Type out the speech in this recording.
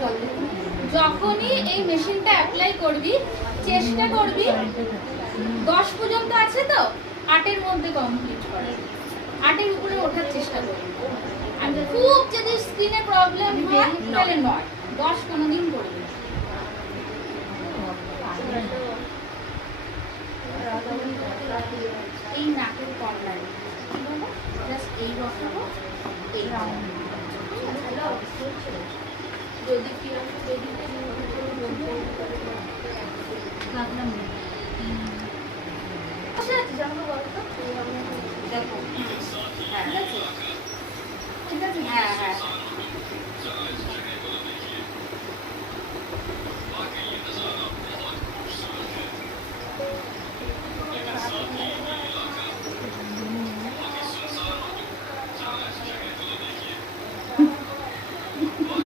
জল দে। যখনই এই মেশিনটা অ্যাপ্লাই করবি চেষ্টা করবি 10 পর্যন্ত আছে তো 8-এর মধ্যে কমপ্লিট করার, 8-এর উপরে ওঠার চেষ্টা করবি। আর খুব যদি স্কিনে প্রবলেম হয় তাহলে 9, 10 কোনোদিন করবি। এই নাকের কর্নারে জাস্ট এই বসাবো, এই রাউন্ড।